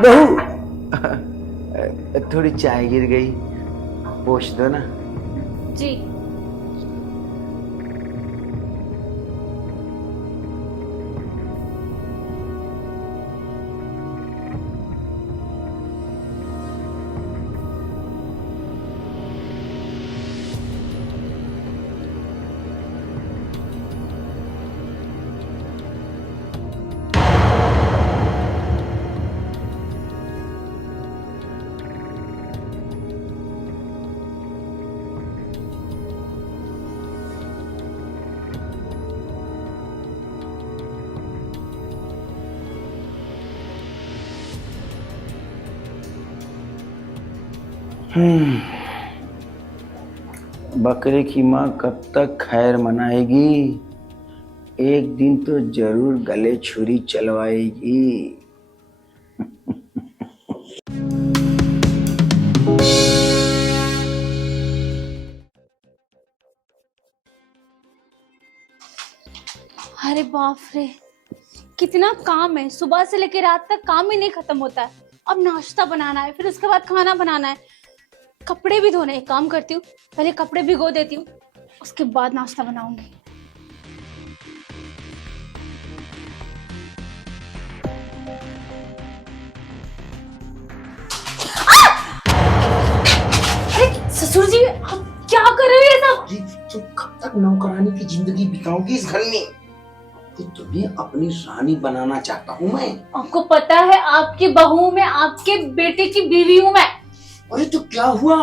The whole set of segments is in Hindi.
बहू थोड़ी चाय गिर गई, पोंछ दो ना। जी। बकरे की माँ कब तक खैर मनाएगी? एक दिन तो जरूर गले छुरी चलवाएगी। अरे बाप रे, कितना काम है। सुबह से लेकर रात तक काम ही नहीं खत्म होता है। अब नाश्ता बनाना है, फिर उसके बाद खाना बनाना है, कपड़े भी धोने। एक काम करती हूँ, पहले कपड़े भिगो देती हूँ, उसके बाद नाश्ता बनाऊंगी। अरे ससुर जी, आप क्या कर रहे हैं सब? जी, तुम कब तक नौकरानी की जिंदगी बिताओगी इस घर में? तो तुम्हें अपनी रानी बनाना चाहता हूँ मैं। आपको पता है, आपकी बहू हूं मैं, आपके बेटे की बीवी हूं मैं। अरे तो क्या हुआ?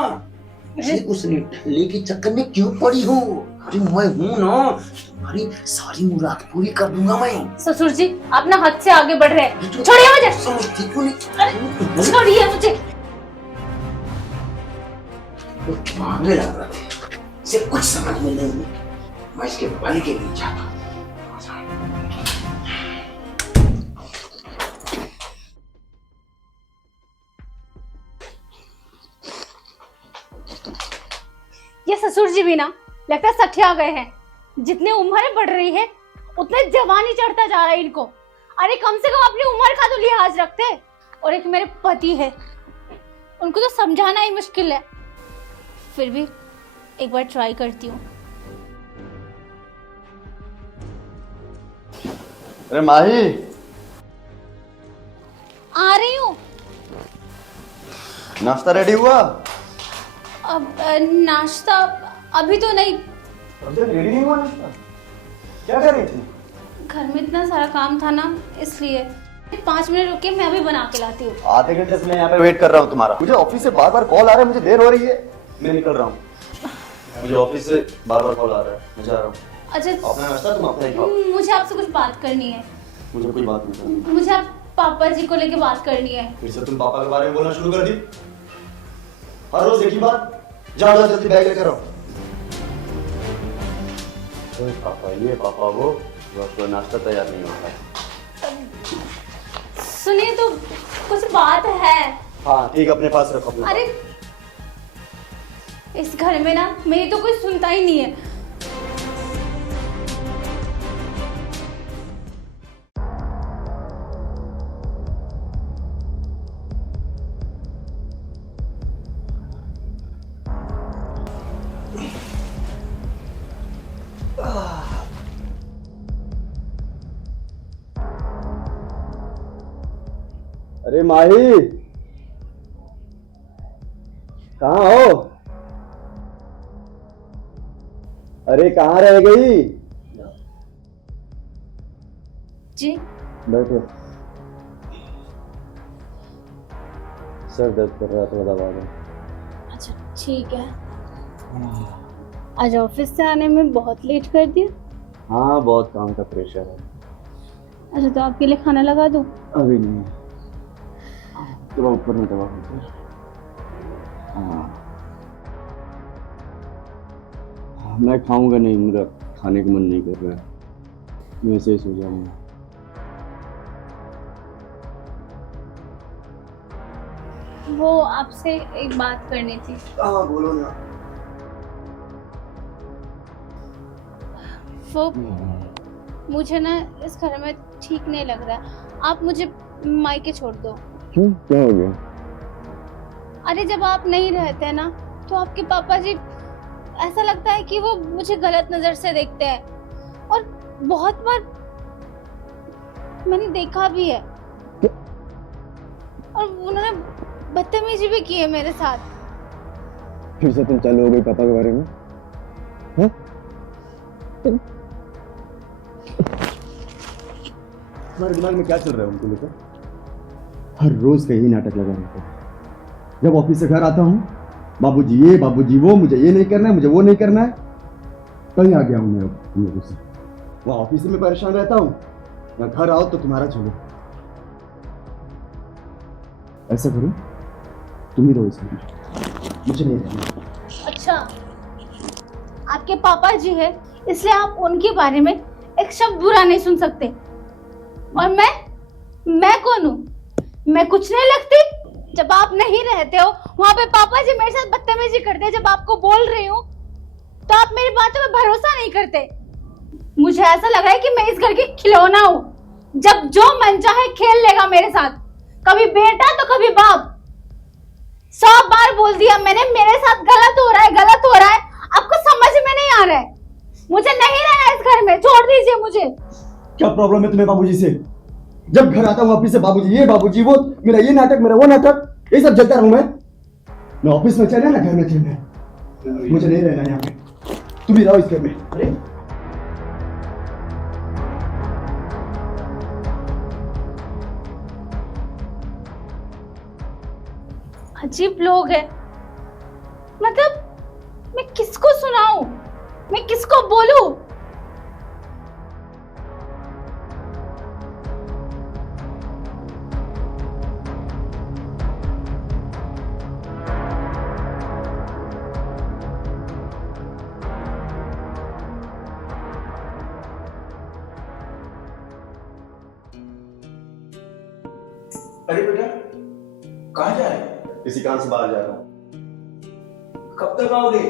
उस निठल्ले के चक्कर में क्यों पड़ी हो? अरे मैं हूँ ना, तुम्हारी सारी मुराद पूरी कर दूंगा मैं। ससुर जी, आप ना हद से आगे बढ़ रहे हैं। छोड़िए मुझे। समझती क्यों नहीं? अरे छोड़िए मुझे। मांगने लग रहा था, इसे कुछ समझ में नहीं। मैं इसके बल के नहीं चाहता। ये ससुर जी भी ना लगता है सठिया गए हैं। जितनी उम्र बढ़ रही है उतने जवानी चढ़ता जा रहा है इनको। अरे कम से कम अपनी उम्र का तो लिहाज रखते। और एक मेरे पति है, उनको तो समझाना ही मुश्किल है। फिर भी एक बार ट्राई करती हूँ। अरे माही, आ रही हूँ। नाश्ता रेडी हुआ? अब नाश्ता अभी तो नहीं। अभी तक रेडी नहीं हुआ नाश्ता? क्या कर रही थी? घर में इतना सारा काम था ना, इसलिए 5 मिनट रुके, मैं अभी बना के लाती हूँ। आधे घंटे से मैं यहाँ पे वेट कर रहा हूँ तुम्हारा। मुझे ऑफिस से बार बार कॉल आ रहा है, मुझे देर हो रही है, मैं निकल रहा हूँ। मुझे ऑफिस से बार बार कॉल आ रहा है, मैं जा रहा हूँ। अच्छा, अपना नाश्ता तुम अपना ही खाओ। मुझे आपसे कुछ बात करनी है। मुझे कोई बात नहीं करनी। मुझे आप पापा जी को लेके बात करनी है। फिर से तुम पापा के बारे में बोलना शुरू कर दी? हर रोज एक ही बात। जाओ जाओ जल्दी बैग लेकर आओ। पापा ये पापा वो, बस नाश्ता तैयार नहीं होता है। सुनिए तो, कुछ बात है। हाँ ठीक, अपने पास रखो अपने। अरे इस घर में ना मेरी तो कोई सुनता ही नहीं है। अरे माही, कहाँ हो? अरे कहाँ रह गई? जी बैठो। सर दर्द कर रहा था, दवा दो। अच्छा ठीक है। आज ऑफिस से आने में बहुत लेट कर दिया। हाँ बहुत काम का प्रेशर है। अच्छा तो आपके लिए खाना लगा दूं? अभी नहीं, थोड़ा ऊपर में दवा होती है। हाँ मैं खाऊंगा नहीं, मेरा खाने का मन नहीं कर रहा है, मैं ऐसे ही सो जाऊंगा। वो आपसे एक बात करनी थी। हाँ बोलो ना। वो मुझे ना इस घर में ठीक नहीं लग रहा है। आप मुझे मायके छोड़ दो। क्यों, क्या हो गया? अरे जब आप नहीं रहते ना तो आपके पापा जी ऐसा लगता है कि वो मुझे गलत नजर से देखते हैं, और बहुत बार मैंने देखा भी है, और उन्होंने बदतमीजी भी की है मेरे साथ। फिर से तुम चालू हो गई पापा के बारे में? हाँ? तुम्हारे दिमाग में क्या चल रहा है उनको लेकर? हर रोज का यही नाटक लगा रहता है। जब ऑफिस से घर आता हूँ, बाबूजी ये बाबूजी वो, मुझे ये नहीं करना है, मुझे वो नहीं करना है। कहीं आ गया हूँ मैं तुम लोगों से। वहाँ ऑफिस में परेशान रहता हूँ, मैं घर आओ तो तुम्हारा चलो। ऐसा करो, तुम ही रहो इसमें, मुझे नहीं रहना। अच्छा, आपके पापा जी है इसलिए आप उनके बारे में एक शब्द बुरा नहीं सुन सकते, और मैं कौन हूँ? मैं कुछ नहीं लगती। जब आप नहीं रहते हो वहां पे पापा जी मेरे साथ बदतमीजी करते हैं। जब आपको बोल रही हूँ तो आप मेरी बातों में भरोसा नहीं करते। मुझे ऐसा लग रहा है कि मैं इस घर की खिलौना हूँ, जब जो मन चाहे खेल लेगा मेरे साथ, कभी बेटा तो कभी बाप। 100 बार बोल दिया मैंने, मेरे साथ गलत हो रहा है, गलत हो रहा है, आपको समझ में नहीं आ रहा है। मुझे नहीं रहना इस घर में, छोड़ दीजिए मुझे। क्या प्रॉब्लम है तुम्हें बाबूजी से? जब घर आता हूँ ऑफिस से, बाबूजी ये बाबूजी वो, मेरा ये नाटक मेरा वो नाटक, ये सब चलता रहूं मैं? ना ऑफिस में चलना ना घर में चलना। मुझे नहीं रहना यहाँ पे, तुम ही रहो इस घर में। अरे अजीब लोग है, मतलब मैं किसको सुनाऊं, मैं किसको बोलूं? अरे बेटा, कहाँ जा रहे हो? किसी काम से बाहर जा रहा हूँ। कब तक आओगे?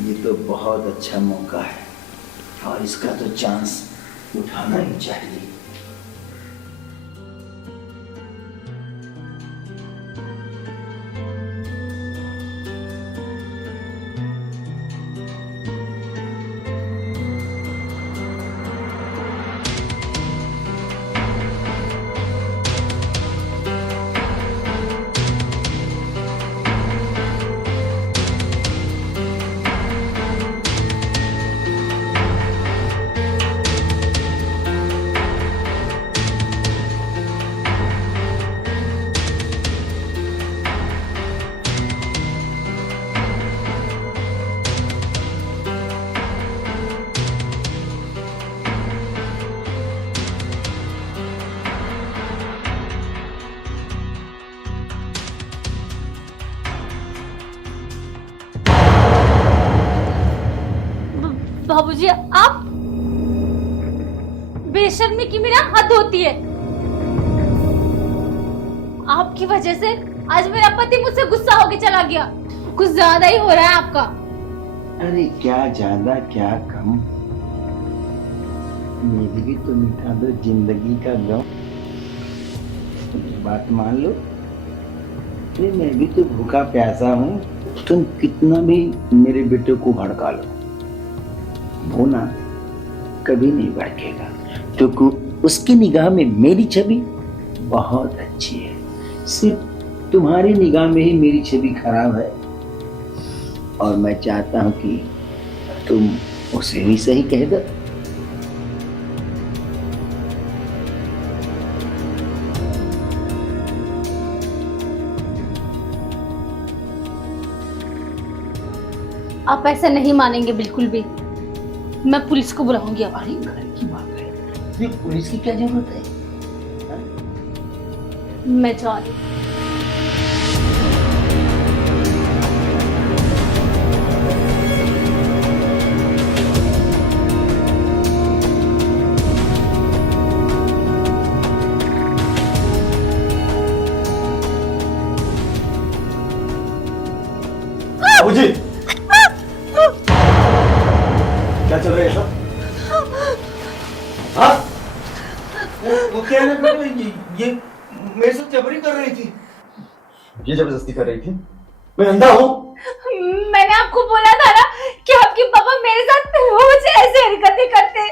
ये तो बहुत अच्छा मौका है और इसका तो चांस उठाना ही चाहिए। बाबूजी, आप बेशर्मी की मेरा हद होती है। आपकी वजह से आज मेरा पति मुझसे गुस्सा होके चला गया। कुछ ज्यादा ही हो रहा है आपका। अरे क्या ज्यादा क्या कम, मेरी भी तो मिटा दो जिंदगी का गम। बात मान लो, अरे मैं भी तो भूखा प्यासा हूँ। तुम कितना भी मेरे बेटे को भड़का लो, वो ना कभी नहीं भड़केगा, क्योंकि उसकी निगाह में मेरी छवि बहुत अच्छी है। सिर्फ तुम्हारी निगाह में ही मेरी छवि खराब है, और मैं चाहता हूं कि तुम उसे भी सही कह दो। आप ऐसा नहीं मानेंगे बिल्कुल भी। मैं पुलिस को बुलाऊंगी अब। अरे घर की बात है, ये पुलिस की क्या जरूरत है? मैं जा रही हूँ। बाबूजी, क्या चल रहा है सब? हाँ? वो क्या है ना बेटा, ये मेरे साथ जबरी कर रही थी। ये जबरदस्ती कर रही थी? मैं अंधा हूँ? मैंने आपको बोला था ना कि आपके पापा मेरे साथ रोज ऐसे हरकतें करते,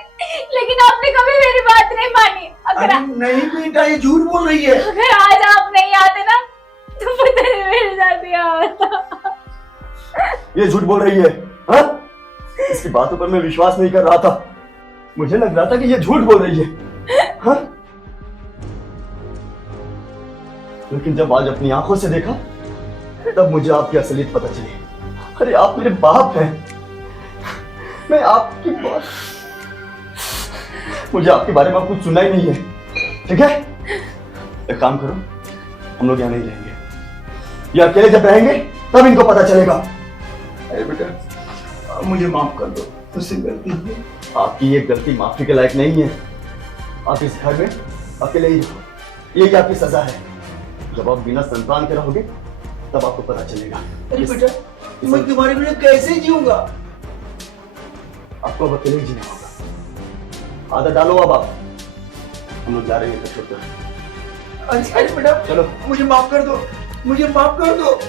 लेकिन आपने कभी मेरी बात नहीं मानी। अरे नहीं बेटा, ये झूठ बोल रही है। अगर आज आप नहीं आते ना तो पता नहीं मेरे साथ क्या होता। ये झूठ बोल रही है, हाँ? इसकी बातों पर मैं विश्वास नहीं कर रहा था। मुझे लग रहा था कि ये झूठ बोल रही है, हाँ? लेकिन जब आज अपनी आंखों से देखा तब मुझे आपकी असलियत पता चली। अरे आप मेरे बाप हैं, मैं आपकी बात, मुझे आपके बारे में कुछ सुना ही नहीं है, ठीक है? एक काम करो, हम लोग यहाँ नहीं रहेंगे, ये अकेले जब रहेंगे तब इनको पता चलेगा। अरे बेटा मुझे माफ कर दो, मुझसे गलती हुई। आपकी ये गलती माफी के लायक नहीं है। आप इस घर में अकेले ही रहो, यही आपकी सजा है। जब आप बिना संतान के रहोगे तब आपको पता चलेगा। अरे बेटा मैं तुम्हारे बिना कैसे जीऊंगा? आपको अब अकेले ही जीना होगा। आदत डालो अब आप। हम लोग जा रहे हैं छोड़कर। अरे बेटा चलो, मुझे माफ कर दो, मुझे माफ कर दो।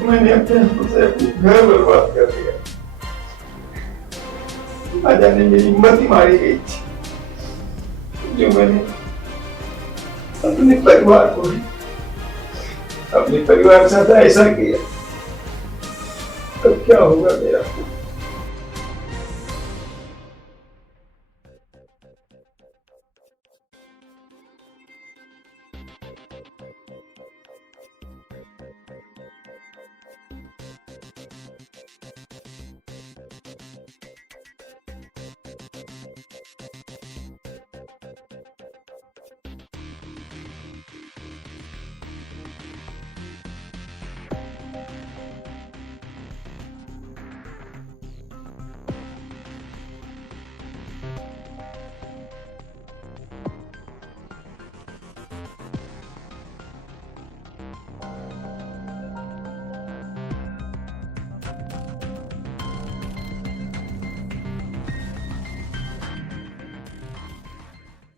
मैंने अपने हाथों से अपनी घर बर्बाद कर दिया। ना जाने मेरी हिम्मत ही मारी गई थी, जो मैंने अपने परिवार को, अपने परिवार के साथ ऐसा किया। अब क्या होगा मेरा?